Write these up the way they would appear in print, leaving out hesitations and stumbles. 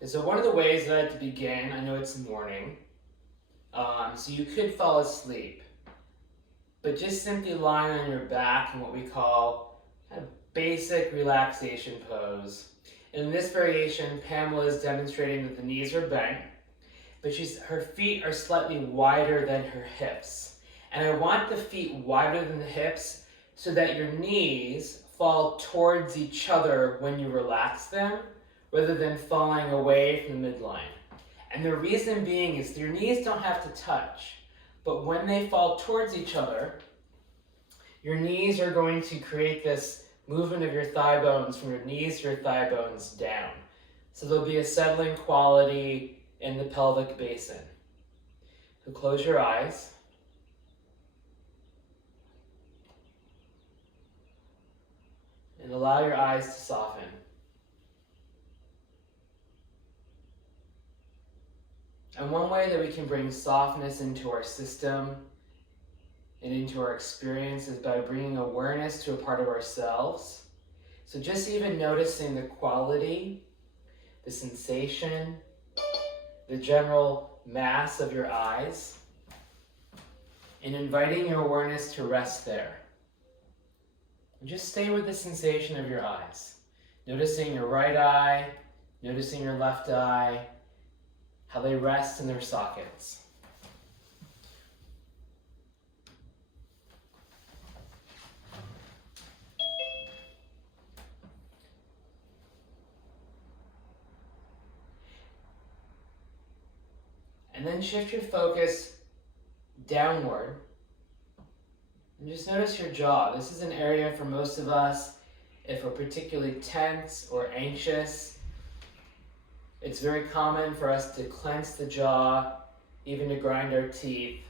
And so one of the ways that I like to begin, I know it's morning, so you could fall asleep, but just simply lying on your back in what we call kind of basic relaxation pose. And in this variation, Pamela is demonstrating that the knees are bent, but her feet are slightly wider than her hips. And I want the feet wider than the hips so that your knees fall towards each other when you relax them, rather than falling away from the midline. And the reason being is your knees don't have to touch, but when they fall towards each other, your knees are going to create this movement of your thigh bones from your knees to your thigh bones down. So there'll be a settling quality in the pelvic basin. So close your eyes. And allow your eyes to soften. And one way that we can bring softness into our system and into our experience is by bringing awareness to a part of ourselves. So just even noticing the quality, the sensation, the general mass of your eyes, and inviting your awareness to rest there. And just stay with the sensation of your eyes. Noticing your right eye, noticing your left eye, how they rest in their sockets. And then shift your focus downward. And just notice your jaw. This is an area for most of us, if we're particularly tense or anxious, it's very common for us to clench the jaw, even to grind our teeth.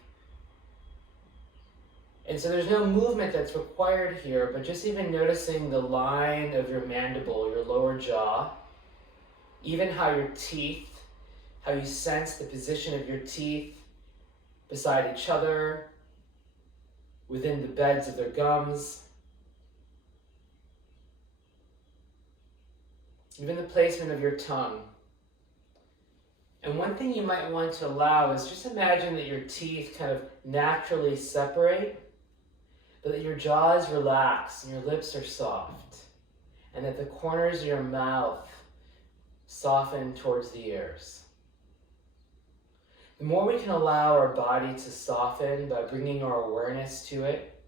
And so there's no movement that's required here, but just even noticing the line of your mandible, your lower jaw, even how your teeth, how you sense the position of your teeth beside each other, within the beds of their gums, even the placement of your tongue. And one thing you might want to allow is just imagine that your teeth kind of naturally separate, but that your jaw is relaxed and your lips are soft, and that the corners of your mouth soften towards the ears. The more we can allow our body to soften by bringing our awareness to it,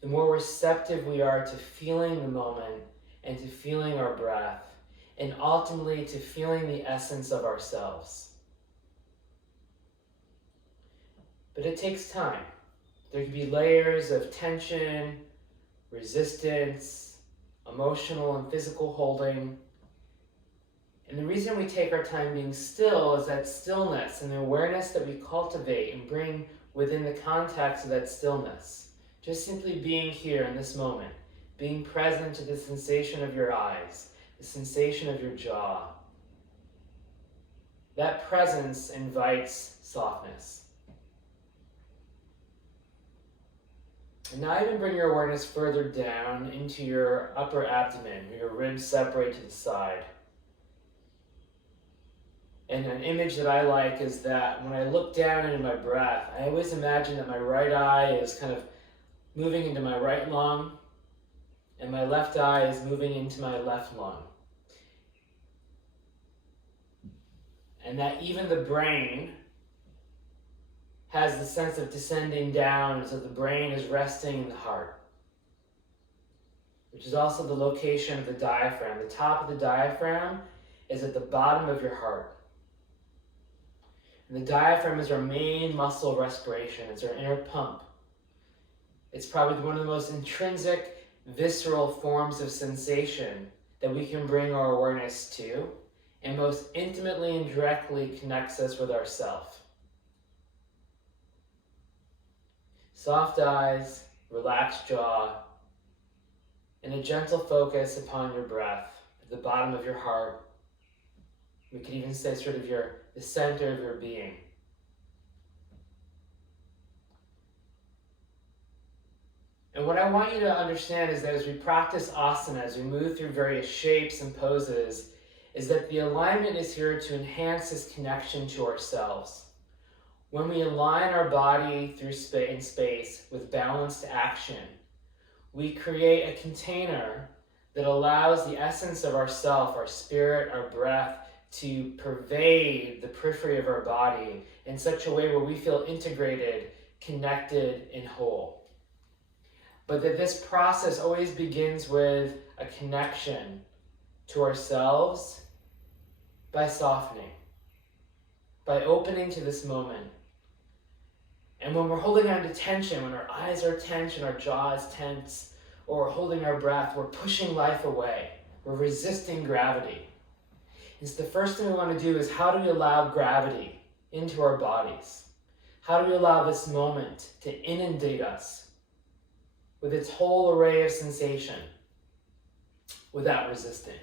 the more receptive we are to feeling the moment and to feeling our breath, and ultimately to feeling the essence of ourselves. But it takes time. There can be layers of tension, resistance, emotional and physical holding. And the reason we take our time being still is that stillness and the awareness that we cultivate and bring within the context of that stillness. Just simply being here in this moment, being present to the sensation of your eyes, the sensation of your jaw. That presence invites softness. And now even bring your awareness further down into your upper abdomen, where your ribs separate to the side. And an image that I like is that when I look down into my breath, I always imagine that my right eye is kind of moving into my right lung, and my left eye is moving into my left lung. And that even the brain has the sense of descending down, so the brain is resting in the heart, which is also the location of the diaphragm. The top of the diaphragm is at the bottom of your heart. And the diaphragm is our main muscle respiration. It's our inner pump. It's probably one of the most intrinsic, visceral forms of sensation that we can bring our awareness to, and most intimately and directly connects us with ourself. Soft eyes, relaxed jaw, and a gentle focus upon your breath at the bottom of your heart. We could even say sort of the center of your being. And what I want you to understand is that as we practice asana, as we move through various shapes and poses, is that the alignment is here to enhance this connection to ourselves. When we align our body through space with balanced action, we create a container that allows the essence of ourself, our spirit, our breath, to pervade the periphery of our body in such a way where we feel integrated, connected, and whole. But that this process always begins with a connection to ourselves by softening, by opening to this moment. And when we're holding on to tension, when our eyes are tense and our jaw is tense, or we're holding our breath, we're pushing life away. We're resisting gravity. And so the first thing we want to do is, how do we allow gravity into our bodies? How do we allow this moment to inundate us with its whole array of sensation without resisting?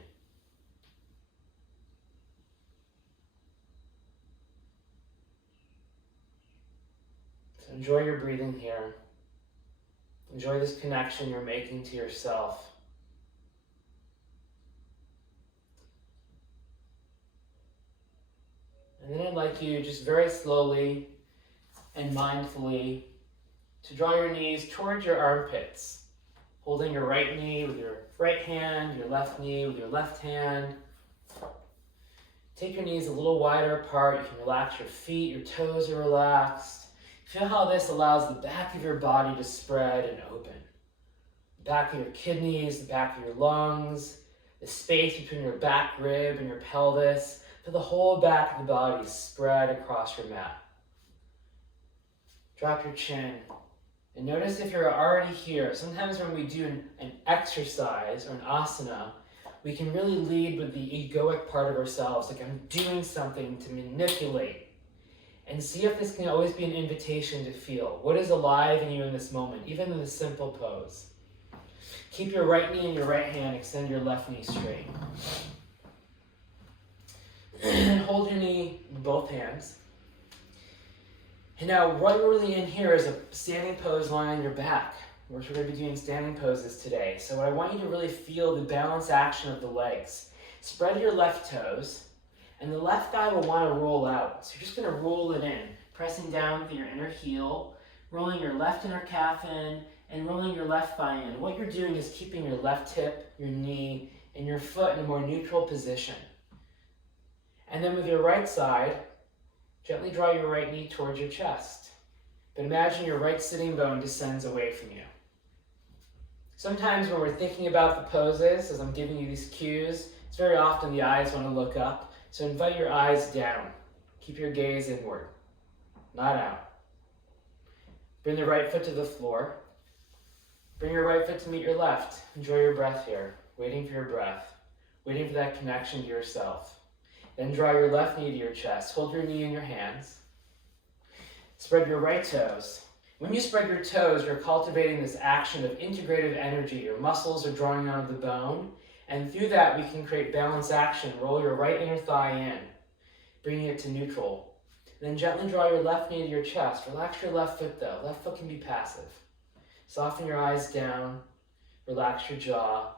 So enjoy your breathing here. Enjoy this connection you're making to yourself. And then I'd like you, just very slowly and mindfully, to draw your knees towards your armpits, holding your right knee with your right hand, your left knee with your left hand. Take your knees a little wider apart. You can relax your feet, your toes are relaxed. Feel how this allows the back of your body to spread and open. The back of your kidneys, the back of your lungs, the space between your back rib and your pelvis. Feel the whole back of the body spread across your mat. Drop your chin. And notice if you're already here. Sometimes when we do an exercise or an asana, we can really lead with the egoic part of ourselves, like I'm doing something to manipulate. And see if this can always be an invitation to feel what is alive in you in this moment, even in this simple pose. Keep your right knee in your right hand, extend your left knee straight. And hold your knee in both hands. And now what we're really in here is a standing pose lying on your back. We're going to be doing standing poses today. So I want you to really feel the balance action of the legs. Spread your left toes. And the left thigh will want to roll out. So you're just going to roll it in, pressing down with your inner heel, rolling your left inner calf in, and rolling your left thigh in. What you're doing is keeping your left hip, your knee, and your foot in a more neutral position. And then with your right side, gently draw your right knee towards your chest. But imagine your right sitting bone descends away from you. Sometimes when we're thinking about the poses, as I'm giving you these cues, it's very often the eyes want to look up. So invite your eyes down. Keep your gaze inward, not out. Bring the right foot to the floor. Bring your right foot to meet your left. Enjoy your breath here, waiting for your breath, waiting for that connection to yourself. Then draw your left knee to your chest. Hold your knee in your hands. Spread your right toes. When you spread your toes, you're cultivating this action of integrative energy. Your muscles are drawing out of the bone. And through that, we can create balance action. Roll your right inner thigh in, bringing it to neutral. And then gently draw your left knee to your chest. Relax your left foot though. Left foot can be passive. Soften your eyes down, relax your jaw,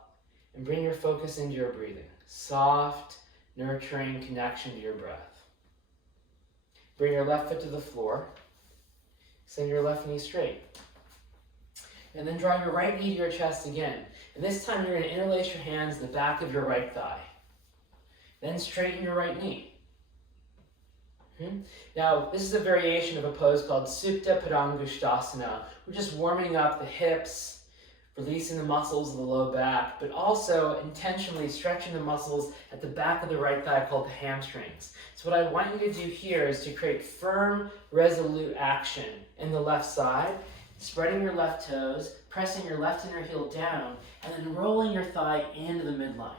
and bring your focus into your breathing. Soft, nurturing connection to your breath. Bring your left foot to the floor. Send your left knee straight. And then draw your right knee to your chest again. And this time you're going to interlace your hands in the back of your right thigh. Then straighten your right knee. Now, this is a variation of a pose called Supta Padangusthasana. We're just warming up the hips, releasing the muscles of the low back, but also intentionally stretching the muscles at the back of the right thigh called the hamstrings. So what I want you to do here is to create firm, resolute action in the left side, spreading your left toes, pressing your left inner heel down, and then rolling your thigh into the midline.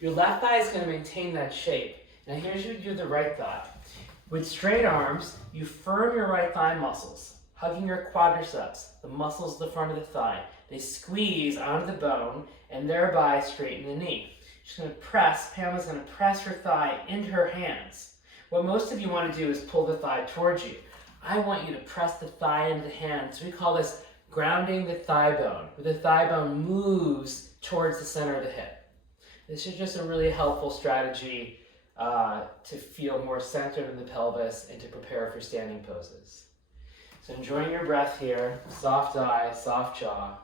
Your left thigh is going to maintain that shape. Now here's what you do with the right thigh. With straight arms, you firm your right thigh muscles, hugging your quadriceps, the muscles at the front of the thigh. They squeeze onto the bone and thereby straighten the knee. She's going to press, Pamela's going to press her thigh into her hands. What most of you want to do is pull the thigh towards you. I want you to press the thigh into the hands. We call this grounding the thigh bone, where the thigh bone moves towards the center of the hip. This is just a really helpful strategy to feel more centered in the pelvis and to prepare for standing poses. So enjoying your breath here, soft eyes, soft jaw.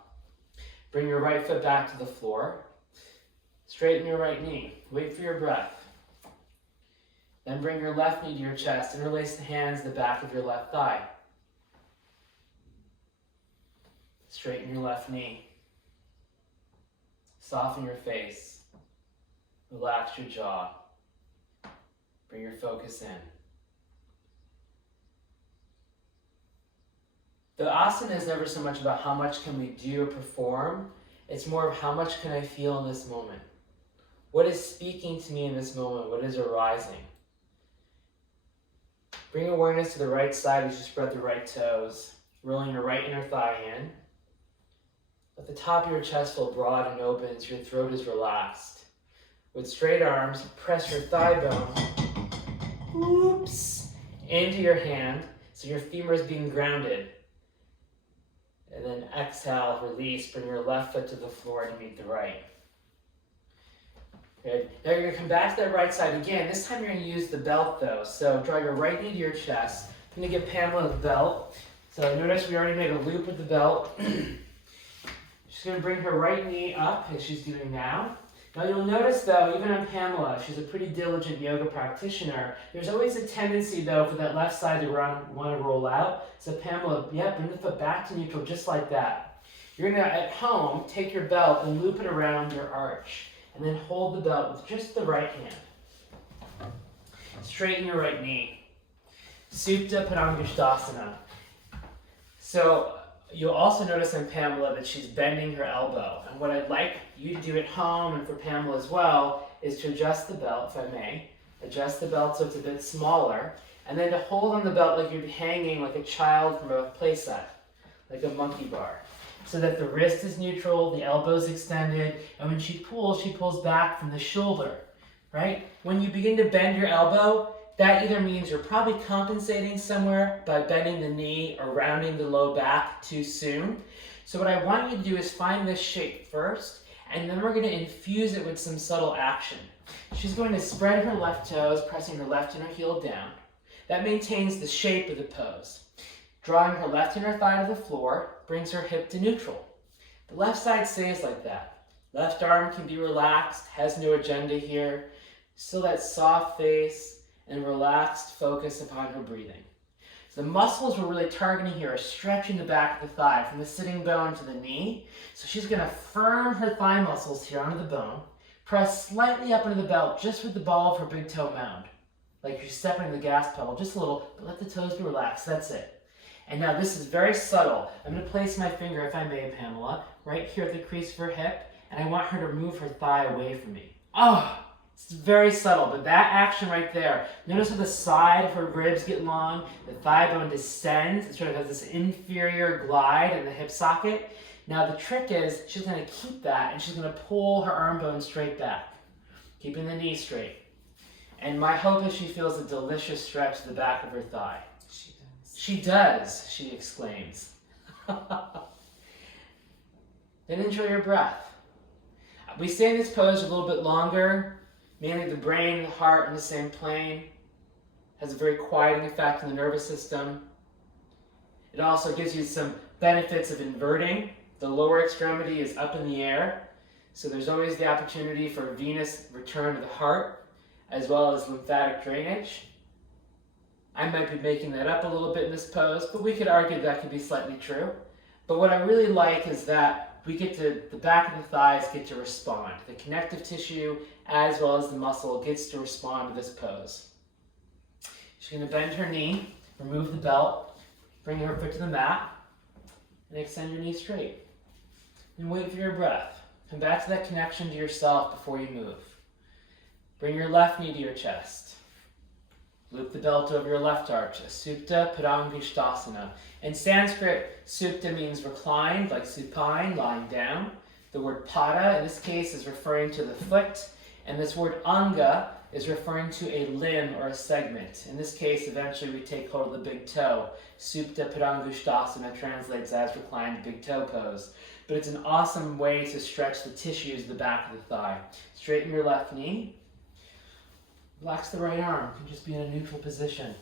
Bring your right foot back to the floor. Straighten your right knee. Wait for your breath. Then bring your left knee to your chest. Interlace the hands to the back of your left thigh. Straighten your left knee. Soften your face. Relax your jaw. Bring your focus in. The asana is never so much about how much can we do or perform. It's more of how much can I feel in this moment. What is speaking to me in this moment? What is arising? Bring awareness to the right side as you spread the right toes, rolling your right inner thigh in. Let the top of your chest feel broad and open as your throat is relaxed. With straight arms, press your thigh bone into your hand so your femur is being grounded. And then exhale, release, bring your left foot to the floor to meet the right. Good. Now you're going to come back to that right side again. This time you're going to use the belt though. So draw your right knee to your chest. I'm going to give Pamela the belt. So notice we already made a loop with the belt. She's going to bring her right knee up as she's doing now. Now you'll notice though, even on Pamela, she's a pretty diligent yoga practitioner. There's always a tendency though for that left side to want to roll out. So Pamela, bring the foot back to neutral just like that. You're going to, at home, take your belt and loop it around your arch. And then hold the belt with just the right hand. Straighten your right knee. Supta Padangusthasana. So you'll also notice on Pamela that she's bending her elbow. And what I'd like you to do at home, and for Pamela as well, is to adjust the belt, if I may. Adjust the belt so it's a bit smaller. And then to hold on the belt like you're hanging like a child from a play set, like a monkey bar. So that the wrist is neutral, the elbow's extended, and when she pulls back from the shoulder, right? When you begin to bend your elbow, that either means you're probably compensating somewhere by bending the knee or rounding the low back too soon. So what I want you to do is find this shape first, and then we're going to infuse it with some subtle action. She's going to spread her left toes, pressing her left inner heel down. That maintains the shape of the pose. Drawing her left inner thigh to the floor, brings her hip to neutral. The left side stays like that. Left arm can be relaxed, has no agenda here. Still that soft face and relaxed focus upon her breathing. So the muscles we're really targeting here are stretching the back of the thigh from the sitting bone to the knee. So she's going to firm her thigh muscles here onto the bone, press slightly up into the belt just with the ball of her big toe mound. Like you're stepping the gas pedal, just a little, but let the toes be relaxed, that's it. And now this is very subtle. I'm going to place my finger, if I may, Pamela, right here at the crease of her hip, and I want her to move her thigh away from me. Oh, it's very subtle, but that action right there, notice how the side of her ribs get long, the thigh bone descends, it sort of has this inferior glide in the hip socket. Now the trick is, she's going to keep that, and she's going to pull her arm bone straight back, keeping the knee straight. And my hope is she feels a delicious stretch to the back of her thigh. She does, she exclaims. Then enjoy your breath. We stay in this pose a little bit longer, mainly the brain and the heart in the same plane. Has a very quieting effect on the nervous system. It also gives you some benefits of inverting. The lower extremity is up in the air, so there's always the opportunity for venous return to the heart, as well as lymphatic drainage. I might be making that up a little bit in this pose, but we could argue that could be slightly true. But what I really like is that we get to, the back of the thighs get to respond. The connective tissue, as well as the muscle, gets to respond to this pose. She's going to bend her knee, remove the belt, bring her foot to the mat, and extend your knee straight. And wait for your breath. Come back to that connection to yourself before you move. Bring your left knee to your chest. Loop the belt over your left arch, a Supta Padangusthasana. In Sanskrit, Supta means reclined, like supine, lying down. The word pada, in this case, is referring to the foot, and this word anga is referring to a limb or a segment. In this case, eventually we take hold of the big toe. Supta Padangusthasana translates as reclined big toe pose. but it's an awesome way to stretch the tissues of the back of the thigh. Straighten your left knee. Relax the right arm. You can just be in a neutral position.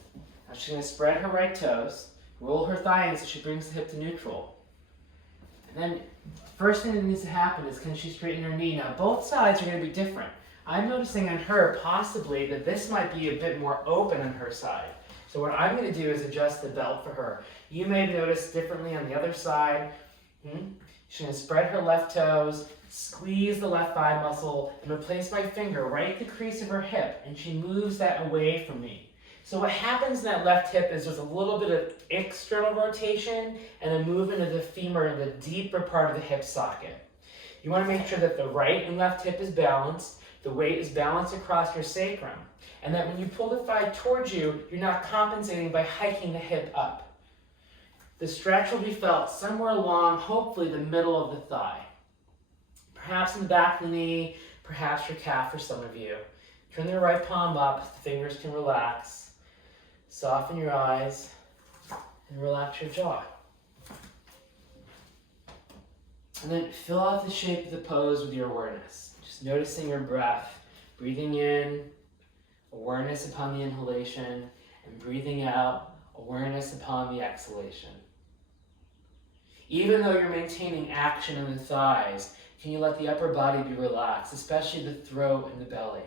Now she's going to spread her right toes, roll her thigh in so she brings the hip to neutral. And then first thing that needs to happen is, can she straighten her knee? Now both sides are going to be different. I'm noticing on her possibly that this might be a bit more open on her side. So what I'm going to do is adjust the belt for her. You may notice differently on the other side. She's going to spread her left toes, squeeze the left thigh muscle, and replace my finger right at the crease of her hip, and she moves that away from me. So what happens in that left hip is there's a little bit of external rotation and a movement of the femur in the deeper part of the hip socket. You want to make sure that the right and left hip is balanced, the weight is balanced across your sacrum, and that when you pull the thigh towards you, you're not compensating by hiking the hip up. The stretch will be felt somewhere along, hopefully, the middle of the thigh. Perhaps in the back of the knee, perhaps your calf for some of you. Turn the right palm up, the fingers can relax. Soften your eyes and relax your jaw. And then fill out the shape of the pose with your awareness. Just noticing your breath, breathing in, awareness upon the inhalation, and breathing out, awareness upon the exhalation. Even though you're maintaining action in the thighs, can you let the upper body be relaxed, especially the throat and the belly?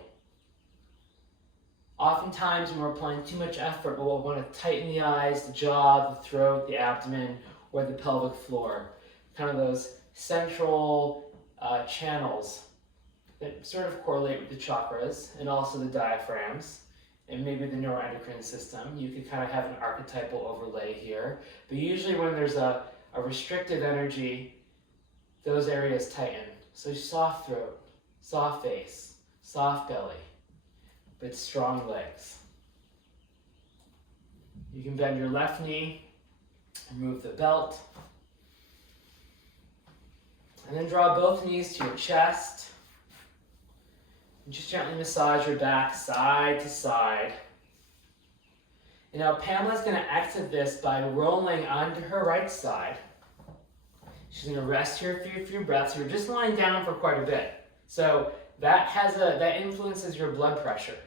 Oftentimes when we're applying too much effort, we'll want to tighten the eyes, the jaw, the throat, the abdomen, or the pelvic floor. Kind of those central channels that sort of correlate with the chakras and also the diaphragms and maybe the neuroendocrine system. You could kind of have an archetypal overlay here. But usually when there's a restrictive energy, those areas tighten. So soft throat, soft face, soft belly, but strong legs. You can bend your left knee, remove the belt, and then draw both knees to your chest. And just gently massage your back side to side. And now Pamela's going to exit this by rolling onto her right side. She's going to rest here for a few breaths. You're just lying down for quite a bit. So that influences your blood pressure.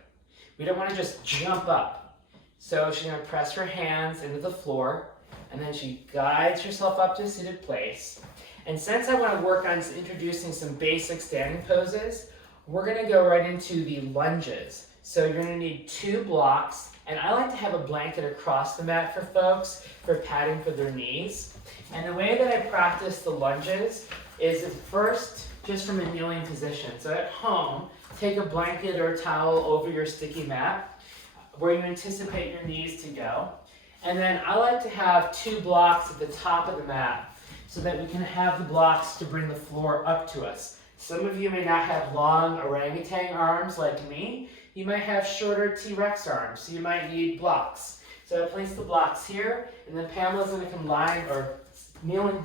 We don't want to just jump up. So she's going to press her hands into the floor, and then she guides herself up to a seated place. And since I want to work on introducing some basic standing poses, we're going to go right into the lunges. So you're going to need 2 blocks, and I like to have a blanket across the mat for folks for padding for their knees. And the way that I practice the lunges is at first just from a kneeling position. So at home, take a blanket or a towel over your sticky mat where you anticipate your knees to go. And then I like to have 2 blocks at the top of the mat so that we can have the blocks to bring the floor up to us. Some of you may not have long orangutan arms like me. You might have shorter T-Rex arms, so you might need blocks. So I place the blocks here, and then Pamela's going to come lying or kneeling,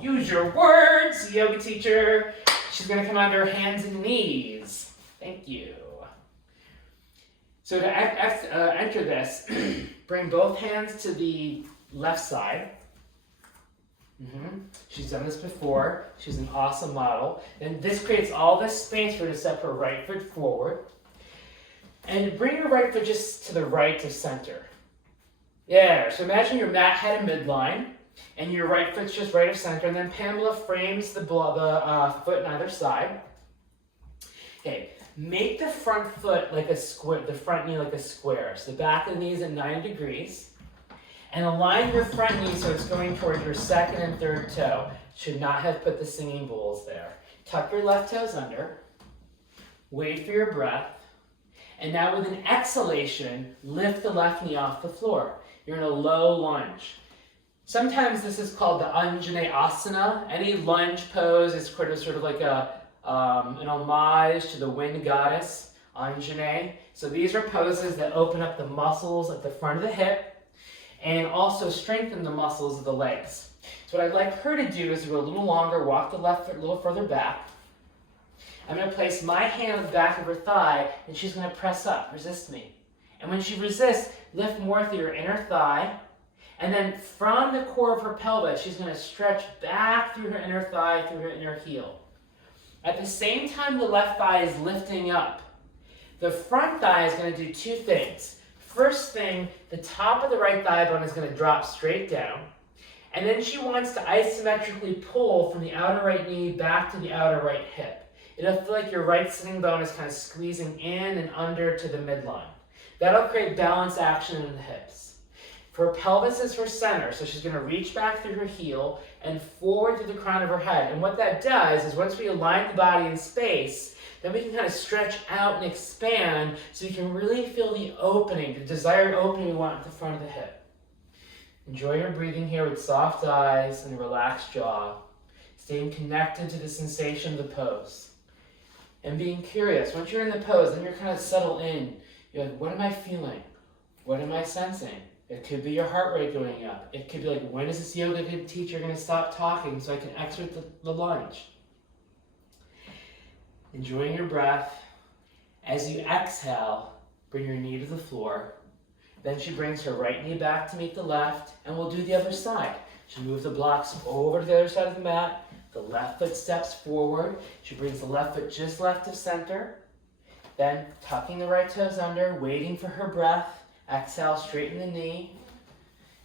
use your words, yoga teacher. She's going to come onto her hands and knees. Thank you. So to enter this, bring both hands to the left side. She's done this before. She's an awesome model. And this creates all this space for her to step her right foot forward. And bring your right foot just to the right of center. Yeah, so imagine your mat head in midline, and your right foot's just right of center, and then Pamela frames the foot on either side. Okay, make the front foot like a square, the front knee like a square. So the back of the knee is at 90 degrees. And align your front knee so it's going toward your second and third toe. Should not have put the singing bowls there. Tuck your left toes under. Wait for your breath. And now with an exhalation, lift the left knee off the floor. You're in a low lunge. Sometimes this is called the Anjaneyasana. Any lunge pose is sort of like an homage to the wind goddess, Anjaney. So these are poses that open up the muscles at the front of the hip and also strengthen the muscles of the legs. So what I'd like her to do is go a little longer, walk the left foot a little further back. I'm going to place my hand on the back of her thigh, and she's going to press up, resist me. And when she resists, lift more through your inner thigh, And then from the core of her pelvis, she's going to stretch back through her inner thigh, through her inner heel. At the same time the left thigh is lifting up, the front thigh is going to do two things. First thing, the top of the right thigh bone is going to drop straight down. And then she wants to isometrically pull from the outer right knee back to the outer right hip. It'll feel like your right sitting bone is kind of squeezing in and under to the midline. That'll create balance action in the hips. Her pelvis is her center, so she's going to reach back through her heel and forward through the crown of her head. And what that does is once we align the body in space, then we can kind of stretch out and expand so you can really feel the opening, the desired opening we want at the front of the hip. Enjoy your breathing here with soft eyes and a relaxed jaw, staying connected to the sensation of the pose. And being curious, once you're in the pose, then you're kind of settled in. You're like, what am I feeling? What am I sensing? It could be your heart rate going up. It could be like, when is this yoga teacher going to stop talking so I can exit the lunge? Enjoying your breath. As you exhale, bring your knee to the floor. Then she brings her right knee back to meet the left, and we'll do the other side. She moves the blocks over to the other side of the mat. The left foot steps forward. She brings the left foot just left of center. Then tucking the right toes under, waiting for her breath. Exhale, straighten the knee.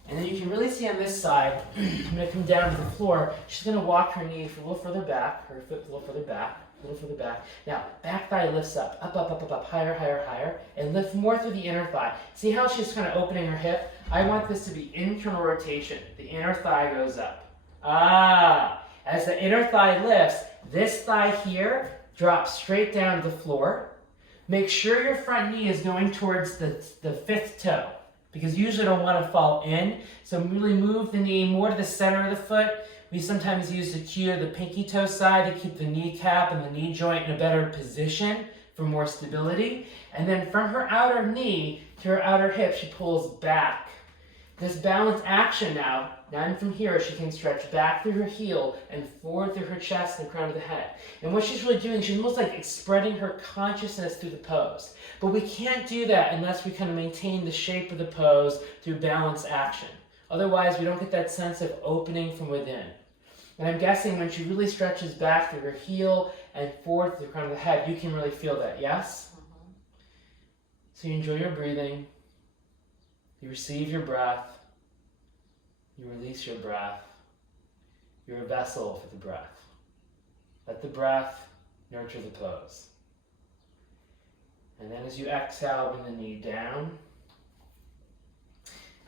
And then you can really see on this side, I'm going to come down to the floor. She's going to walk her knee a little further back, her foot a little further back, a little further back. Now, back thigh lifts up, higher, higher, higher, and lift more through the inner thigh. See how she's kind of opening her hip? I want this to be internal rotation. The inner thigh goes up. As the inner thigh lifts, this thigh here drops straight down to the floor. Make sure your front knee is going towards the fifth toe, because you usually don't want to fall in. So really move the knee more to the center of the foot. We sometimes use the cue to the pinky toe side to keep the kneecap and the knee joint in a better position for more stability. And then from her outer knee to her outer hip, she pulls back. This balance action now, then from here, she can stretch back through her heel and forward through her chest and crown of the head. And what she's really doing, she's almost like spreading her consciousness through the pose. But we can't do that unless we kind of maintain the shape of the pose through balance action. Otherwise, we don't get that sense of opening from within. And I'm guessing when she really stretches back through her heel and forward through the crown of the head, you can really feel that, yes? Mm-hmm. So you enjoy your breathing. You receive your breath. You release your breath. You're a vessel for the breath. Let the breath nurture the pose. And then as you exhale, bring the knee down.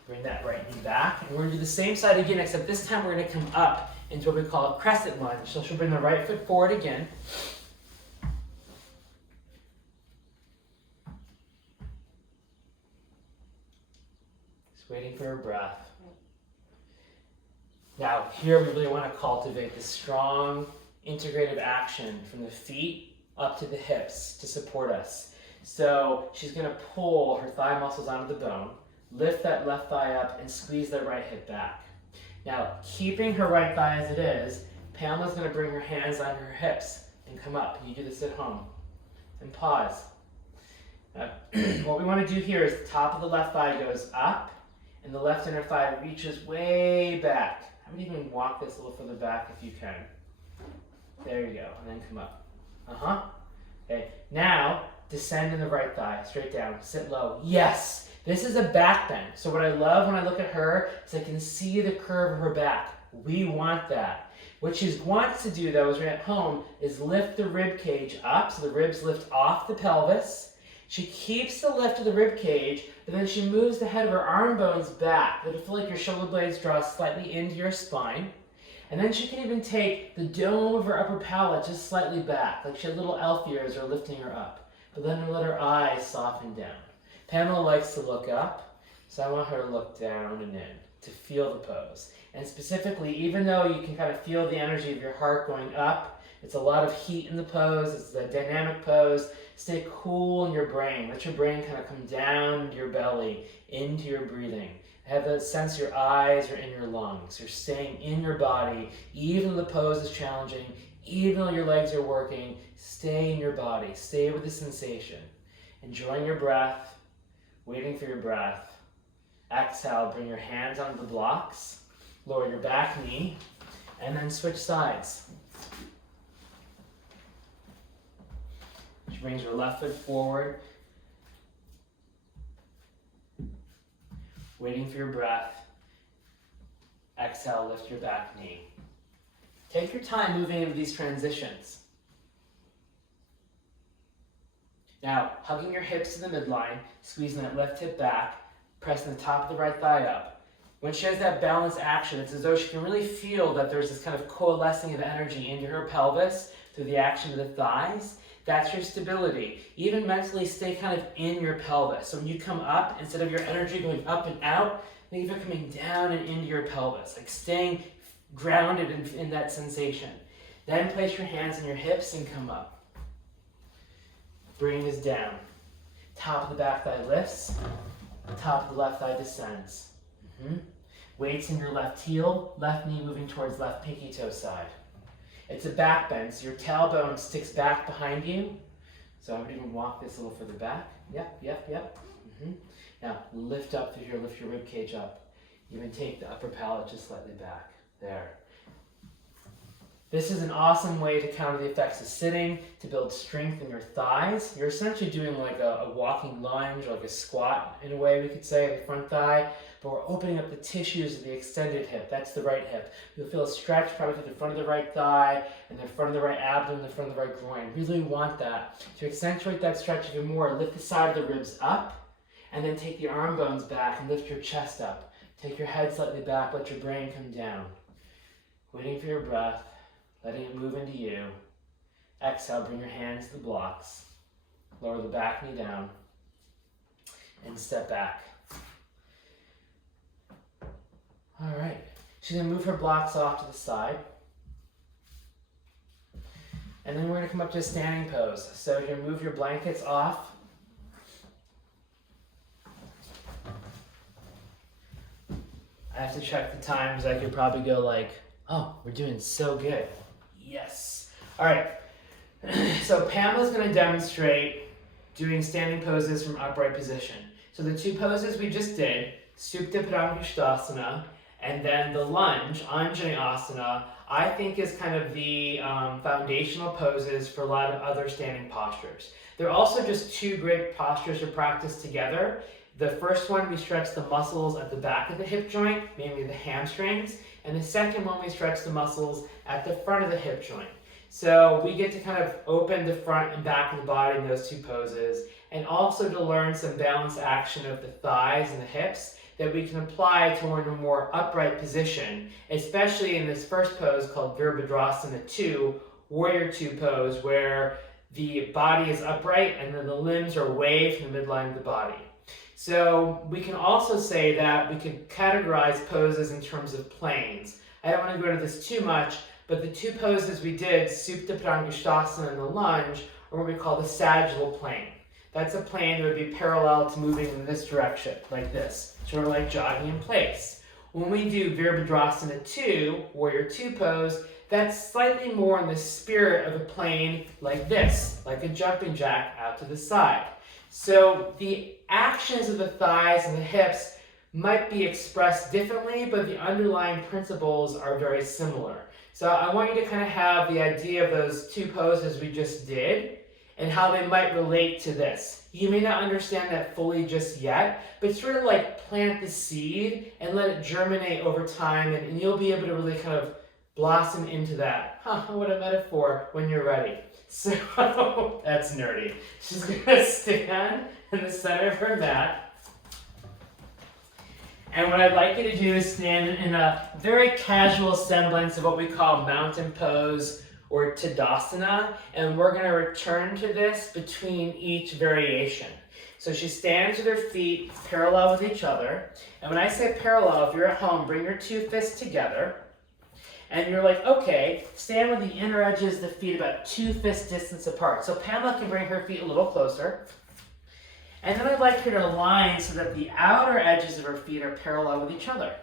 Bring that right knee back. And we're going to do the same side again, except this time we're going to come up into what we call a crescent lunge. So she'll bring the right foot forward again. Just waiting for her breath. Now, here we really want to cultivate this strong integrative action from the feet up to the hips to support us. So she's going to pull her thigh muscles onto the bone, lift that left thigh up, and squeeze that right hip back. Now, keeping her right thigh as it is, Pamela's going to bring her hands on her hips and come up. You do this at home. And pause. Now, what we want to do here is the top of the left thigh goes up, and the left inner thigh reaches way back. I would even walk this a little further back if you can. There you go, and then come up. Okay, now descend in the right thigh, straight down, sit low. Yes, this is a back bend. So what I love when I look at her is I can see the curve of her back. We want that. What she wants to do though, as we're at home, is lift the rib cage up, so the ribs lift off the pelvis. She keeps the lift of the rib cage, but then she moves the head of her arm bones back. It'll feel like your shoulder blades draw slightly into your spine. And then she can even take the dome of her upper palate just slightly back, like she had little elf ears are lifting her up. But then let her eyes soften down. Pamela likes to look up, so I want her to look down and in, to feel the pose. And specifically, even though you can kind of feel the energy of your heart going up, it's a lot of heat in the pose, it's a dynamic pose. Stay cool in your brain. Let your brain kind of come down into your belly, into your breathing. Have that sense your eyes are in your lungs. You're staying in your body, even though the pose is challenging, even though your legs are working. Stay in your body. Stay with the sensation. Enjoying your breath, waiting for your breath. Exhale, bring your hands onto the blocks, lower your back knee, and then switch sides. Which brings your left foot forward, waiting for your breath. Exhale, lift your back knee. Take your time moving into these transitions. Now, hugging your hips to the midline, squeezing that left hip back, pressing the top of the right thigh up. When she has that balanced action, it's as though she can really feel that there's this kind of coalescing of energy into her pelvis through the action of the thighs. That's your stability. Even mentally, stay kind of in your pelvis. So when you come up, instead of your energy going up and out, think of it coming down and into your pelvis, like staying grounded in that sensation. Then place your hands on your hips and come up. Bring this down. Top of the back thigh lifts. Top of the left thigh descends. Weights in your left heel, left knee moving towards left pinky toe side. It's a back bend, so your tailbone sticks back behind you. So I would even walk this a little further back. Yep. Now lift up through here, lift your rib cage up. Even take the upper palate just slightly back. There. This is an awesome way to counter the effects of sitting, to build strength in your thighs. You're essentially doing like a walking lunge, or like a squat in a way we could say, the front thigh, but we're opening up the tissues of the extended hip. That's the right hip. You'll feel a stretch probably through the front of the right thigh, and the front of the right abdomen, the front of the right groin. Really want that. To accentuate that stretch even more, lift the side of the ribs up, and then take the arm bones back and lift your chest up. Take your head slightly back, let your brain come down. Waiting for your breath. Letting it move into you. Exhale, bring your hands to the blocks. Lower the back knee down. And step back. All right. She's going to move her blocks off to the side. And then we're going to come up to a standing pose. So you're going to move your blankets off. I have to check the time because I could probably go like, oh, we're doing so good. Yes. All right. So Pamela's going to demonstrate doing standing poses from upright position. So the two poses we just did, Supta Padangusthasana, and then the lunge, Anjaneyasana, I think is kind of the foundational poses for a lot of other standing postures. They're also just two great postures to practice together. The first one, we stretch the muscles at the back of the hip joint, mainly the hamstrings. And the second one, we stretch the muscles at the front of the hip joint. So we get to kind of open the front and back of the body in those two poses, and also to learn some balance action of the thighs and the hips that we can apply to a more upright position, especially in this first pose called Virabhadrasana 2, Warrior 2 pose, where the body is upright and then the limbs are away from the midline of the body. So we can also say that we can categorize poses in terms of planes. I don't want to go into this too much, but the two poses we did, Supta Padangusthasana and the lunge, are what we call the sagittal plane. That's a plane that would be parallel to moving in this direction, like this, sort of like jogging in place. When we do Virabhadrasana 2, Warrior 2 pose, that's slightly more in the spirit of a plane like this, like a jumping jack out to the side. So the actions of the thighs and the hips might be expressed differently, but the underlying principles are very similar. So I want you to kind of have the idea of those two poses we just did and how they might relate to this. You may not understand that fully just yet, but sort of like plant the seed and let it germinate over time, and you'll be able to really kind of blossom into that. What a metaphor, when you're ready. So that's nerdy. She's gonna stand in the center of her mat. And what I'd like you to do is stand in a very casual semblance of what we call mountain pose or Tadasana. And we're gonna return to this between each variation. So she stands with her feet parallel with each other. And when I say parallel, if you're at home, bring your two fists together. And you're like, okay, stand with the inner edges of the feet about 2 fist distance apart. So Pamela can bring her feet a little closer. And then I'd like her to align so that the outer edges of her feet are parallel with each other.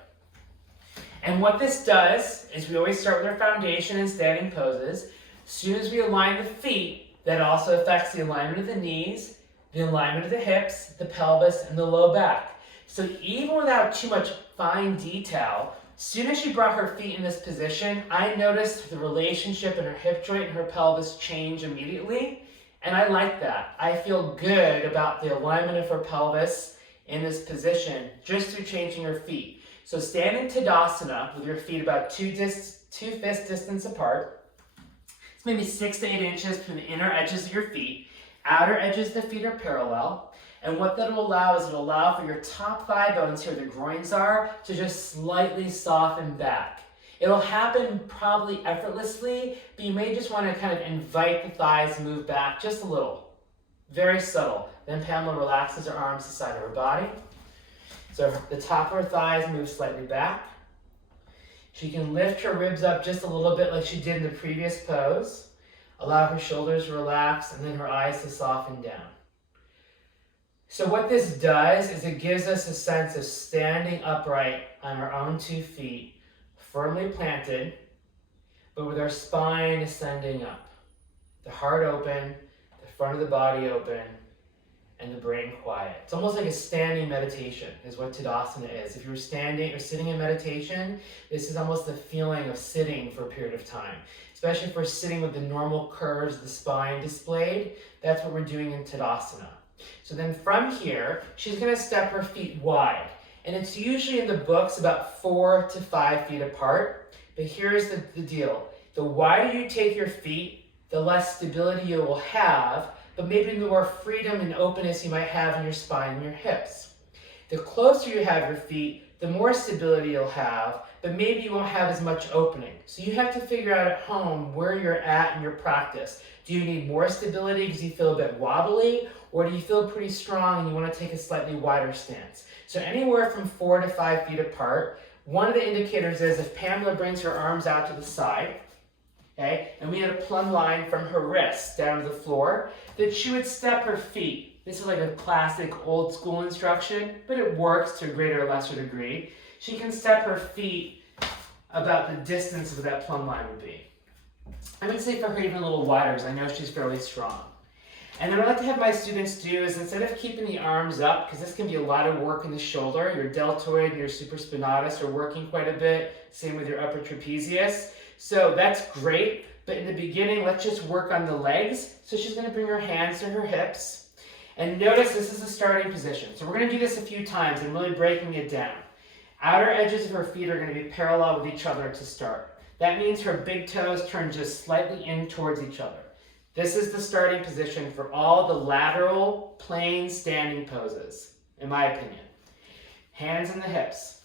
And what this does is we always start with our foundation in standing poses. As soon as we align the feet, that also affects the alignment of the knees, the alignment of the hips, the pelvis, and the low back. So even without too much fine detail, as soon as she brought her feet in this position, I noticed the relationship in her hip joint and her pelvis change immediately. And I like that. I feel good about the alignment of her pelvis in this position just through changing her feet. So stand in Tadasana with your feet about 2 fist distance apart. It's maybe 6 to 8 inches between the inner edges of your feet. Outer edges of the feet are parallel. And what that will allow is it'll allow for your top thigh bones here, the groins are, to just slightly soften back. It'll happen probably effortlessly, but you may just want to kind of invite the thighs to move back just a little. Very subtle. Then Pamela relaxes her arms to the side of her body. So the top of her thighs move slightly back. She can lift her ribs up just a little bit like she did in the previous pose. Allow her shoulders to relax and then her eyes to soften down. So what this does is it gives us a sense of standing upright on our own 2 feet, firmly planted, but with our spine ascending up. The heart open, the front of the body open, and the brain quiet. It's almost like a standing meditation is what Tadasana is. If you're standing or sitting in meditation, this is almost the feeling of sitting for a period of time. Especially if we're sitting with the normal curves of the spine displayed, that's what we're doing in Tadasana. So then from here, she's going to step her feet wide. And it's usually in the books about 4 to 5 feet apart. But here's the deal. The wider you take your feet, the less stability you will have, but maybe the more freedom and openness you might have in your spine and your hips. The closer you have your feet, the more stability you'll have, but maybe you won't have as much opening. So you have to figure out at home where you're at in your practice. Do you need more stability because you feel a bit wobbly, or do you feel pretty strong and you want to take a slightly wider stance? So anywhere from 4 to 5 feet apart. One of the indicators is if Pamela brings her arms out to the side, okay, and we had a plumb line from her wrists down to the floor, that she would step her feet. This is like a classic old school instruction, but it works to a greater or lesser degree. She can step her feet about the distance of that plumb line would be. I would say for her even a little wider, because I know she's fairly strong. And then what I like to have my students do is instead of keeping the arms up, because this can be a lot of work in the shoulder, your deltoid and your supraspinatus are working quite a bit, same with your upper trapezius. So that's great, but in the beginning, let's just work on the legs. So she's going to bring her hands to her hips. And notice this is the starting position. So we're going to do this a few times and really breaking it down. Outer edges of her feet are going to be parallel with each other to start. That means her big toes turn just slightly in towards each other. This is the starting position for all the lateral plane standing poses, in my opinion. Hands in the hips.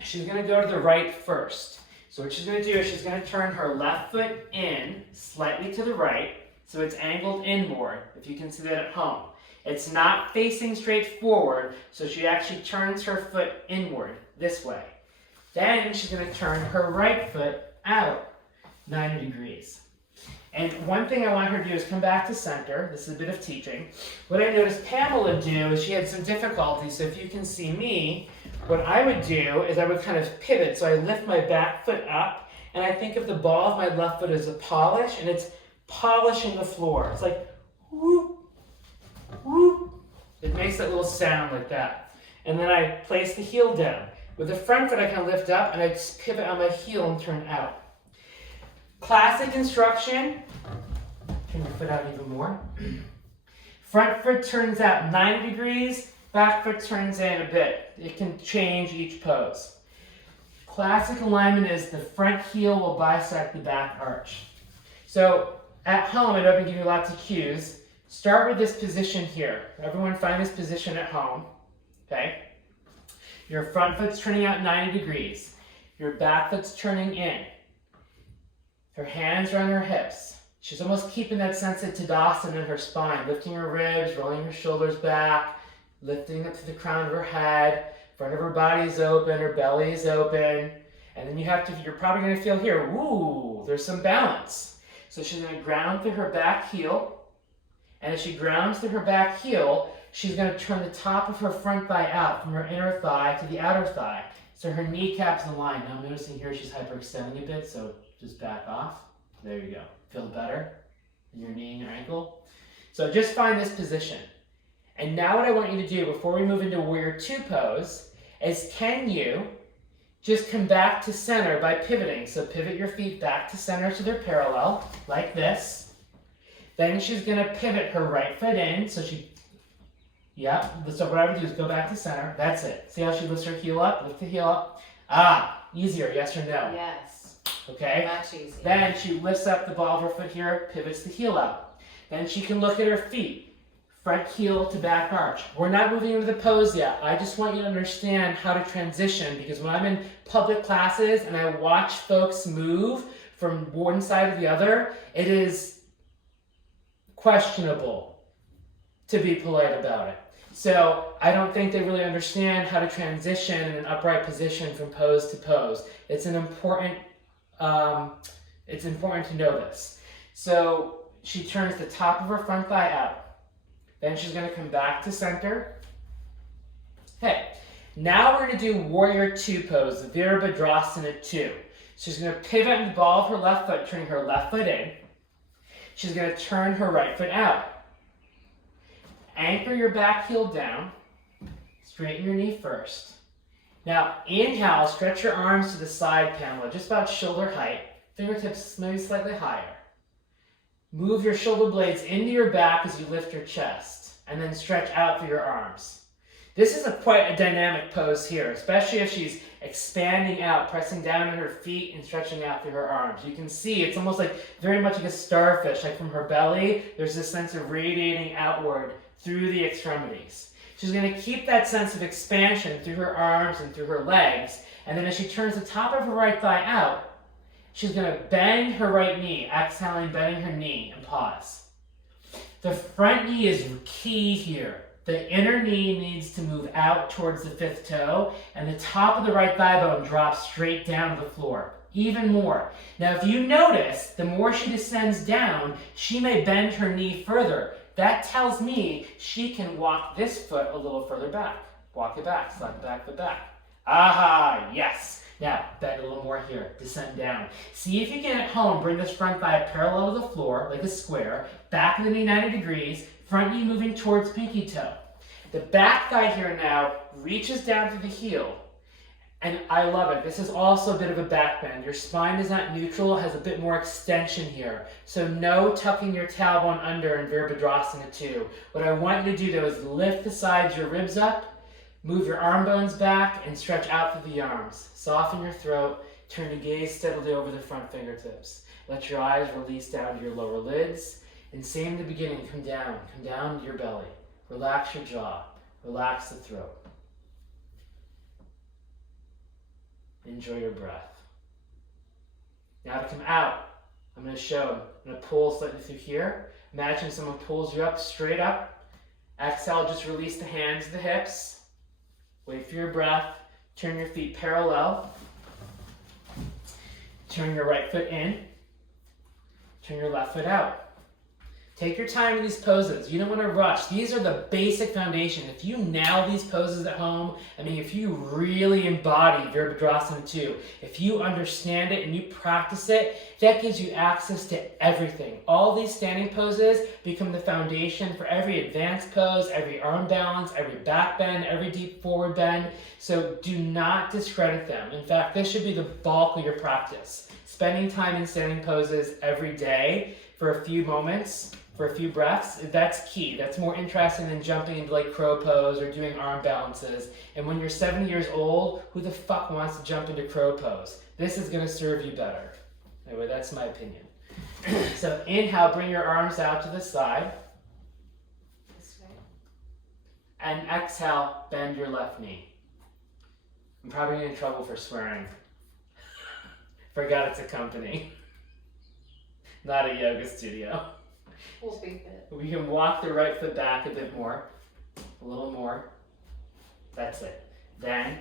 She's going to go to the right first. So what she's going to do is she's going to turn her left foot in slightly to the right, so it's angled inward, if you can see that at home. It's not facing straight forward, so she actually turns her foot inward, this way. Then she's going to turn her right foot out 90 degrees. And one thing I want her to do is come back to center. This is a bit of teaching. What I noticed Pamela do is she had some difficulty. So if you can see me, what I would do is I would kind of pivot. So I lift my back foot up, and I think of the ball of my left foot as a polish, and it's polishing the floor. It's like, whoop, whoop. It makes that little sound like that. And then I place the heel down. With the front foot, I kind of lift up, and I just pivot on my heel and turn out. Classic instruction, turn your foot out even more. Front foot turns out 90 degrees, back foot turns in a bit. It can change each pose. Classic alignment is the front heel will bisect the back arch. So at home, I know I can give you lots of cues. Start with this position here. Everyone find this position at home, okay? Your front foot's turning out 90 degrees. Your back foot's turning in. Her hands are on her hips. She's almost keeping that sense of Tadasana in her spine, lifting her ribs, rolling her shoulders back, lifting up to the crown of her head, front of her body's open, her belly's open. And then you're probably going to feel here, ooh, there's some balance. So she's going to ground through her back heel. And as she grounds through her back heel, she's going to turn the top of her front thigh out from her inner thigh to the outer thigh. So her kneecap's in line. Now I'm noticing here she's hyperextending a bit, so just back off. There you go. Feel better in your knee and your ankle. So just find this position. And now what I want you to do before we move into Warrior Two pose is, can you just come back to center by pivoting? So pivot your feet back to center so they're parallel, like this. Then she's gonna pivot her right foot in, so so what I would do is go back to center, that's it. See how she lifts her heel up, lift the heel up. Ah, easier, yes or no? Yes. Okay? Much easier. Then she lifts up the ball of her foot here, pivots the heel out. Then she can look at her feet. Front heel to back arch. We're not moving into the pose yet. I just want you to understand how to transition, because when I'm in public classes and I watch folks move from one side to the other, it is questionable, to be polite about it. So I don't think they really understand how to transition in an upright position from pose to pose. It's important to know this. So she turns the top of her front thigh out. Then she's going to come back to center. Okay, now we're going to do Warrior Two pose, the Virabhadrasana 2. She's going to pivot in the ball of her left foot, turning her left foot in. She's going to turn her right foot out. Anchor your back heel down. Straighten your knee first. Now inhale, stretch your arms to the side, Pamela, just about shoulder height. Fingertips maybe slightly higher. Move your shoulder blades into your back as you lift your chest, and then stretch out through your arms. This is quite a dynamic pose here, especially if she's expanding out, pressing down on her feet and stretching out through her arms. You can see it's almost like very much like a starfish, like from her belly, there's this sense of radiating outward through the extremities. She's going to keep that sense of expansion through her arms and through her legs, and then as she turns the top of her right thigh out, she's going to bend her right knee, exhaling, bending her knee, and pause. The front knee is key here. The inner knee needs to move out towards the fifth toe, and the top of the right thigh bone drops straight down to the floor, even more. Now, if you notice, the more she descends down, she may bend her knee further. That tells me she can walk this foot a little further back. Walk it back, slide the back foot back. Aha, yes. Now, bend a little more here, descend down. See if you can at home bring this front thigh parallel to the floor, like a square, back in the knee 90 degrees, front knee moving towards pinky toe. The back thigh here now reaches down to the heel, and I love it. This is also a bit of a back bend. Your spine is not neutral, it has a bit more extension here. So no tucking your tailbone under in Virabhadrasana 2. What I want you to do though is lift the sides of your ribs up, move your arm bones back, and stretch out through the arms. Soften your throat, turn your gaze steadily over the front fingertips. Let your eyes release down to your lower lids. And same in the beginning, come down to your belly. Relax your jaw, relax the throat. Enjoy your breath. Now to come out, I'm going to pull slightly through here. Imagine someone pulls you up, straight up. Exhale, just release the hands to the hips. Wait for your breath. Turn your feet parallel. Turn your right foot in. Turn your left foot out. Take your time in these poses. You don't want to rush. These are the basic foundation. If you nail these poses at home, if you really embody Virabhadrasana 2, if you understand it and you practice it, that gives you access to everything. All these standing poses become the foundation for every advanced pose, every arm balance, every back bend, every deep forward bend. So do not discredit them. In fact, this should be the bulk of your practice. Spending time in standing poses every day for a few moments, for a few breaths, that's key. That's more interesting than jumping into like crow pose or doing arm balances. And when you're 70 years old, who the fuck wants to jump into crow pose? This is going to serve you better. Anyway, that's my opinion. So inhale, bring your arms out to the side. This way. And exhale, bend your left knee. I'm probably getting in trouble for swearing. Forgot it's a company, not a yoga studio. We'll beep it. We can walk the right foot back a bit more, a little more. That's it. Then,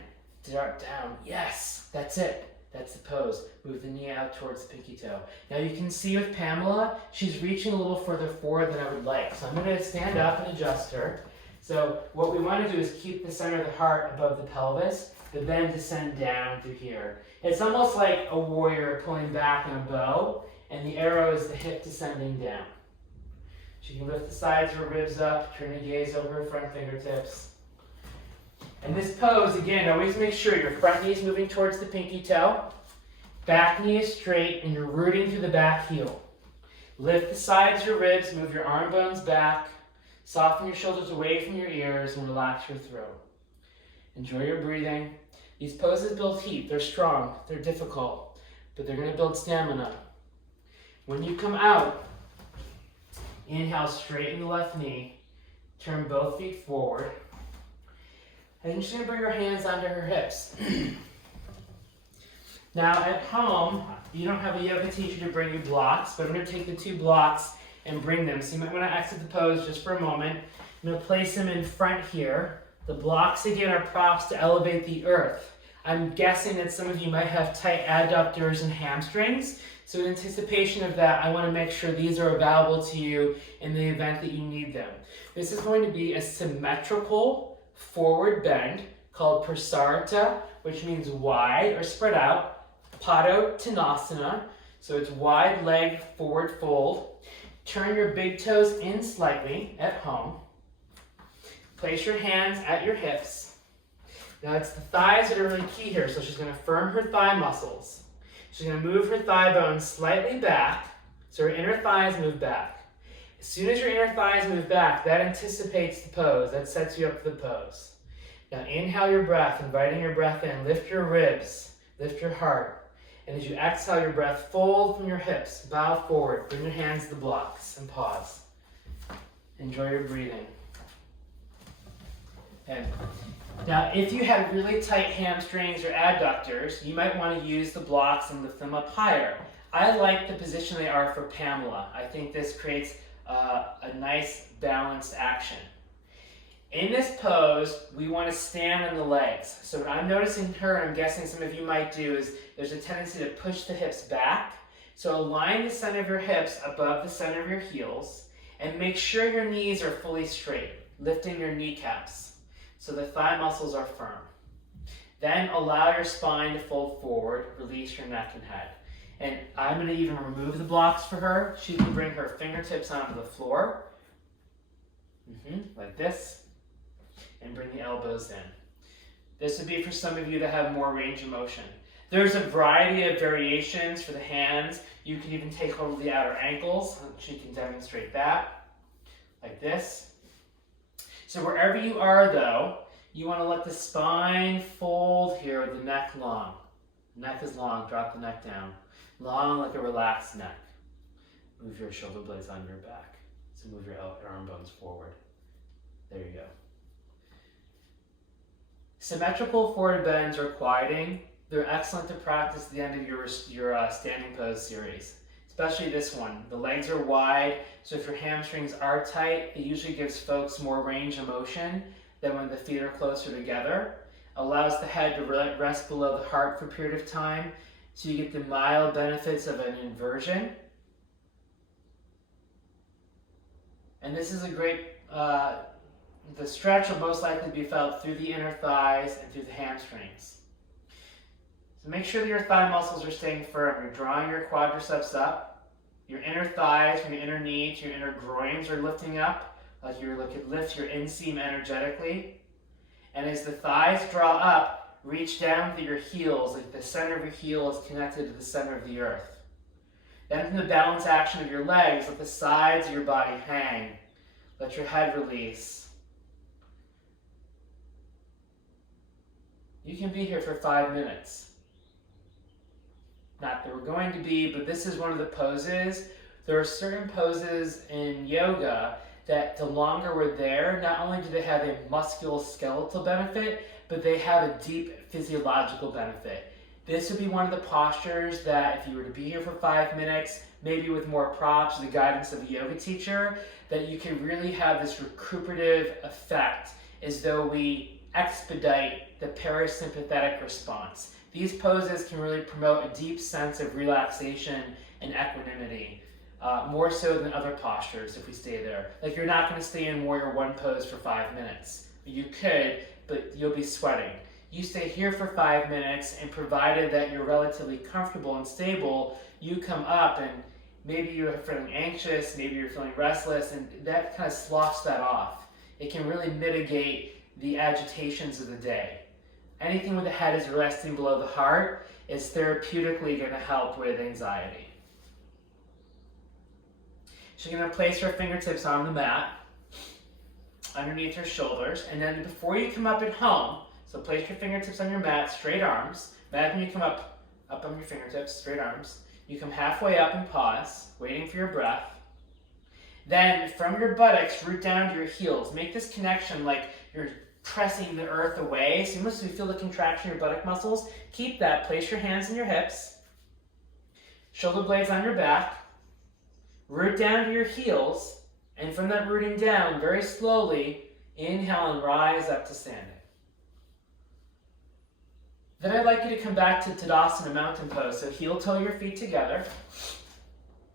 drop down. Yes, that's it. That's the pose. Move the knee out towards the pinky toe. Now you can see with Pamela, she's reaching a little further forward than I would like. So I'm going to stand up and adjust her. So what we want to do is keep the center of the heart above the pelvis, but then descend down through here. It's almost like a warrior pulling back on a bow, and the arrow is the hip descending down. She can lift the sides of her ribs up, turn the gaze over her front fingertips. And this pose, again, always make sure your front knee is moving towards the pinky toe, back knee is straight, and you're rooting through the back heel. Lift the sides of your ribs, move your arm bones back, soften your shoulders away from your ears, and relax your throat. Enjoy your breathing. These poses build heat. They're strong, they're difficult, but they're going to build stamina. When you come out, inhale, straighten the left knee, turn both feet forward, and you're just going to bring your hands onto her hips. Now at home, you don't have a yoga teacher to bring you blocks, but I'm going to take the 2 blocks and bring them. So you might want to exit the pose just for a moment. I'm going to place them in front here. The blocks again are props to elevate the earth. I'm guessing that some of you might have tight adductors and hamstrings. So in anticipation of that, I want to make sure these are available to you in the event that you need them. This is going to be a symmetrical forward bend called Prasarita, which means wide or spread out. Padottanasana, so it's wide leg forward fold. Turn your big toes in slightly at home. Place your hands at your hips. Now it's the thighs that are really key here, so she's going to firm her thigh muscles. She's going to move her thigh bones slightly back, so her inner thighs move back. As soon as your inner thighs move back, that anticipates the pose, that sets you up for the pose. Now inhale your breath, inviting your breath in, lift your ribs, lift your heart. And as you exhale your breath, fold from your hips, bow forward, bring your hands to the blocks, and pause. Enjoy your breathing. Okay. Now, if you have really tight hamstrings or adductors, you might want to use the blocks and lift them up higher. I like the position they are for Pamela. I think this creates a nice balanced action. In this pose, we want to stand on the legs. So what I'm noticing her, and I'm guessing some of you might do, is there's a tendency to push the hips back. So align the center of your hips above the center of your heels, and make sure your knees are fully straight, lifting your kneecaps so the thigh muscles are firm. Then allow your spine to fold forward, release your neck and head. And I'm going to even remove the blocks for her. She can bring her fingertips onto the floor, like this. And bring the elbows in. This would be for some of you that have more range of motion. There's a variety of variations for the hands. You can even take hold of the outer ankles. She can demonstrate that, like this. So wherever you are though, you want to let the spine fold here with the neck long. Neck is long, drop the neck down. Long like a relaxed neck. Move your shoulder blades on your back. So move your arm bones forward. There you go. Symmetrical forward bends are quieting. They're excellent to practice at the end of your standing pose series, especially this one. The legs are wide, so if your hamstrings are tight, it usually gives folks more range of motion than when the feet are closer together. Allows the head to rest below the heart for a period of time, so you get the mild benefits of an inversion. And this is a great the stretch will most likely be felt through the inner thighs and through the hamstrings. So make sure that your thigh muscles are staying firm. You're drawing your quadriceps up. Your inner thighs from your inner knee to your inner groins are lifting up, like you lift your inseam energetically. And as the thighs draw up, reach down to your heels, like the center of your heel is connected to the center of the earth. Then from the balance action of your legs, let the sides of your body hang. Let your head release. You can be here for 5 minutes. Not that we're going to be, but this is one of the poses. There are certain poses in yoga that the longer we're there, not only do they have a musculoskeletal benefit, but they have a deep physiological benefit. This would be one of the postures that if you were to be here for 5 minutes, maybe with more props, the guidance of a yoga teacher, that you can really have this recuperative effect as though we expedite the parasympathetic response. These poses can really promote a deep sense of relaxation and equanimity, more so than other postures if we stay there. Like you're not going to stay in warrior one pose for 5 minutes. You could, but you'll be sweating. You stay here for 5 minutes, and provided that you're relatively comfortable and stable, you come up, and maybe you're feeling anxious, maybe you're feeling restless, and that kind of sloughs that off. It can really mitigate the agitations of the day. Anything with the head is resting below the heart is therapeutically going to help with anxiety. She's going to place her fingertips on the mat, underneath her shoulders, and then before you come up at home, so place your fingertips on your mat, straight arms. Imagine you come up on your fingertips, straight arms. You come halfway up and pause, waiting for your breath. Then from your buttocks, root down to your heels. Make this connection like you're pressing the earth away. So you must feel the contraction of your buttock muscles. Keep that. Place your hands on your hips. Shoulder blades on your back. Root down to your heels. And from that rooting down, very slowly, inhale and rise up to standing. Then I'd like you to come back to Tadasana, mountain pose. So heel toe your feet together.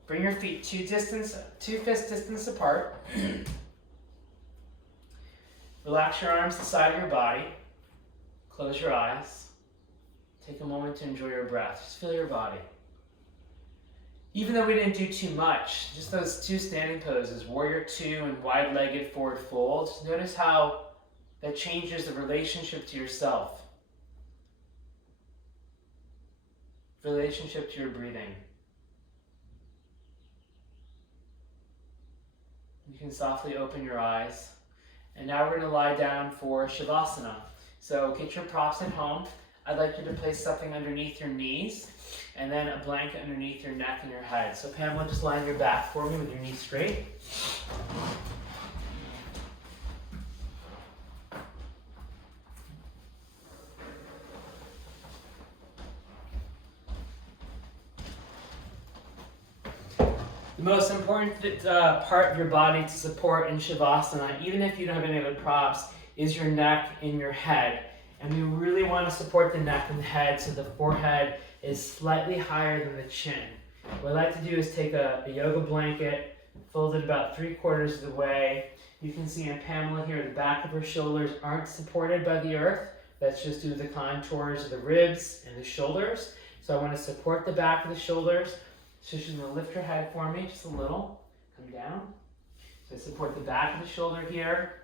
Bring your feet two fist distance apart. Relax your arms to the side of your body. Close your eyes. Take a moment to enjoy your breath. Just feel your body. Even though we didn't do too much, just those two standing poses, warrior two and wide-legged forward fold, just notice how that changes the relationship to yourself. Relationship to your breathing. You can softly open your eyes. And now we're going to lie down for Shavasana. So get your props at home. I'd like you to place something underneath your knees and then a blanket underneath your neck and your head. So Pamela, just lie on your back for me with your knees straight. The most important part of your body to support in Shavasana, even if you don't have any other props, is your neck and your head. And we really want to support the neck and the head so the forehead is slightly higher than the chin. What I like to do is take a yoga blanket, fold it about 3/4 of the way. You can see on Pamela here, the back of her shoulders aren't supported by the earth. That's just due to the contours of the ribs and the shoulders. So I want to support the back of the shoulders. So she's going to lift her head for me just a little. Come down. So I support the back of the shoulder here.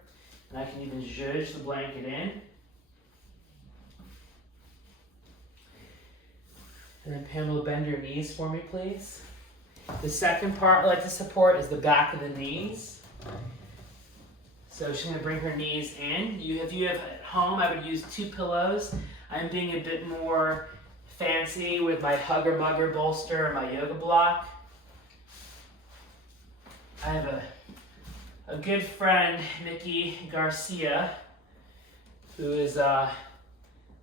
And I can even zhuzh the blanket in. And then Pamela, bend your knees for me, please. The second part I like to support is the back of the knees. So she's going to bring her knees in. If you have at home, I would use 2 pillows. I'm being a bit more fancy with my Hugger Mugger bolster and my yoga block. I have a good friend, Nikki Garcia, who is a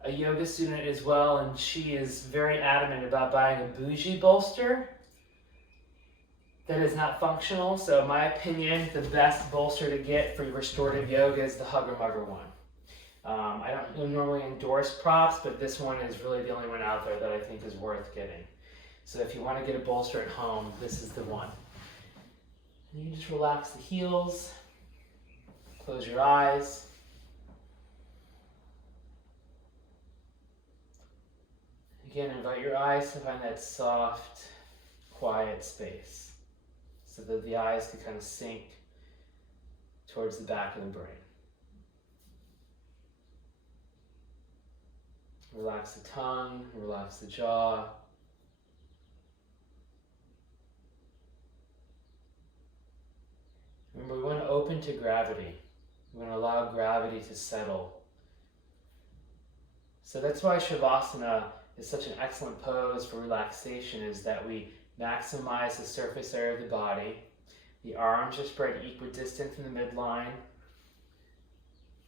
yoga student as well, and she is very adamant about buying a bougie bolster that is not functional. So in my opinion, the best bolster to get for restorative yoga is the Hugger Mugger one. I don't normally endorse props, but this one is really the only one out there that I think is worth getting. So if you want to get a bolster at home, this is the one. And you just relax the heels, close your eyes. Again, invite your eyes to find that soft, quiet space so that the eyes can kind of sink towards the back of the brain. Relax the tongue, relax the jaw. Remember, we want to open to gravity. We want to allow gravity to settle. So that's why Shavasana is such an excellent pose for relaxation, is that we maximize the surface area of the body. The arms are spread equidistant from the midline.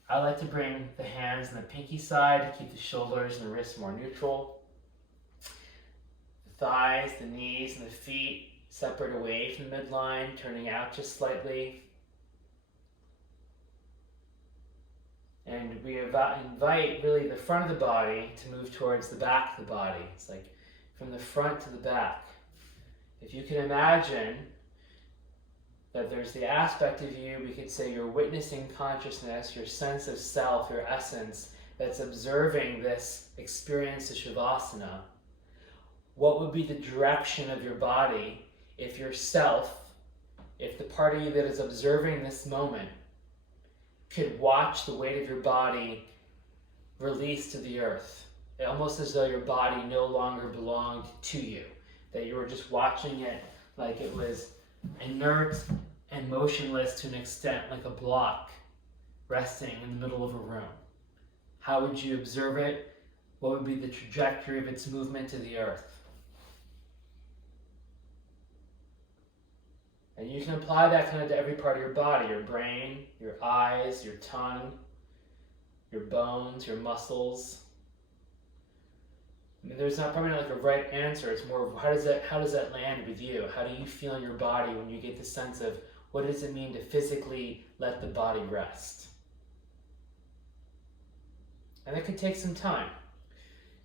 I like to bring the hands on the pinky side to keep the shoulders and the wrists more neutral. The thighs, the knees, and the feet separate away from the midline, turning out just slightly. And we invite really the front of the body to move towards the back of the body. It's like from the front to the back. If you can imagine that there's the aspect of you, we could say your witnessing consciousness, your sense of self, your essence, that's observing this experience of Shavasana. What would be the direction of your body if yourself, if the part of you that is observing this moment could watch the weight of your body release to the earth, almost as though your body no longer belonged to you, that you were just watching it like it was inert and motionless to an extent, like a block resting in the middle of a room. How would you observe it? What would be the trajectory of its movement to the earth? And you can apply that kind of to every part of your body, your brain, your eyes, your tongue, your bones, your muscles. I mean, there's not probably not like a right answer. It's more of how does that land with you? How do you feel in your body when you get the sense of what does it mean to physically let the body rest? And that could take some time.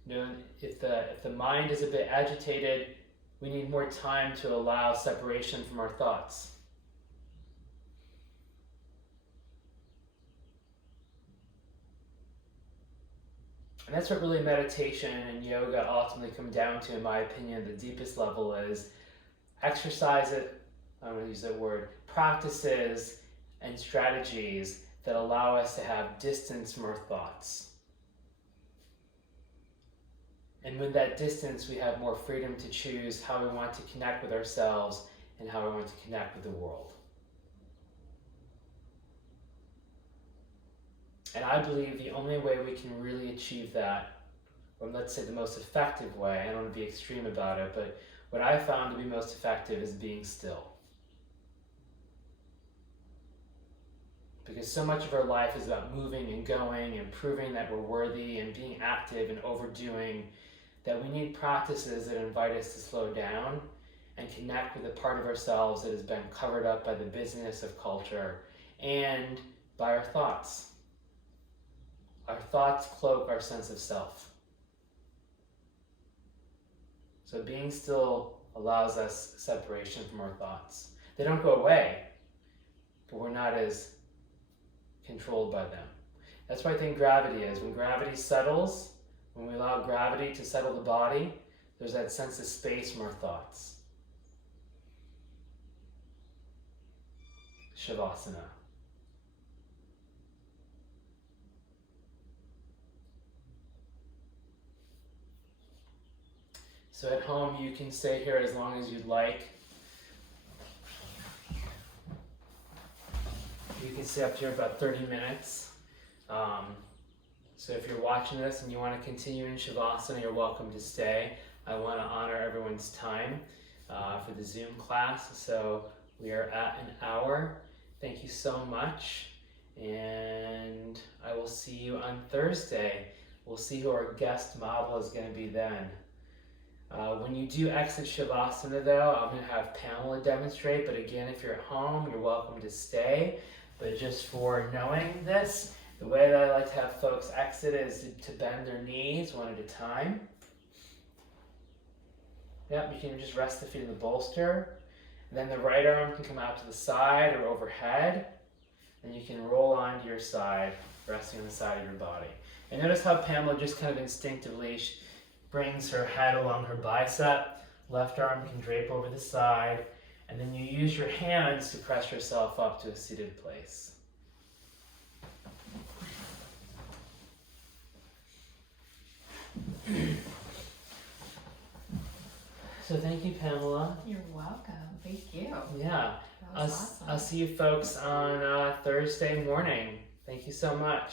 You know, if the mind is a bit agitated, we need more time to allow separation from our thoughts. And that's what really meditation and yoga ultimately come down to, in my opinion. The deepest level is exercise it, I'm going to use that word, practices and strategies that allow us to have distance from our thoughts. And with that distance, we have more freedom to choose how we want to connect with ourselves and how we want to connect with the world. And I believe the only way we can really achieve that, or let's say the most effective way, I don't want to be extreme about it, but what I found to be most effective is being still. Because so much of our life is about moving and going and proving that we're worthy and being active and overdoing, that we need practices that invite us to slow down and connect with a part of ourselves that has been covered up by the busyness of culture and by our thoughts. Our thoughts cloak our sense of self. So being still allows us separation from our thoughts. They don't go away, but we're not as controlled by them. That's what I think gravity is. When gravity settles, when we allow gravity to settle the body, there's that sense of space from our thoughts. Shavasana. So at home, you can stay here as long as you'd like. You can stay up here about 30 minutes. So if you're watching this and you want to continue in Shavasana, you're welcome to stay. I want to honor everyone's time for the Zoom class. So we are at an hour. Thank you so much. And I will see you on Thursday. We'll see who our guest model is going to be then. When you do exit Shavasana though, I'm going to have Pamela demonstrate, but again, if you're at home, you're welcome to stay. But just for knowing this, the way that I like to have folks exit is to bend their knees one at a time. Yep, you can just rest the feet in the bolster. And then the right arm can come out to the side or overhead. And you can roll onto your side, resting on the side of your body. And notice how Pamela just kind of instinctively brings her head along her bicep. Left arm can drape over the side. And then you use your hands to press yourself up to a seated place. So thank you, Pamela. You're welcome. Thank you. Yeah. That was awesome. I'll see you folks on Thursday morning. Thank you so much.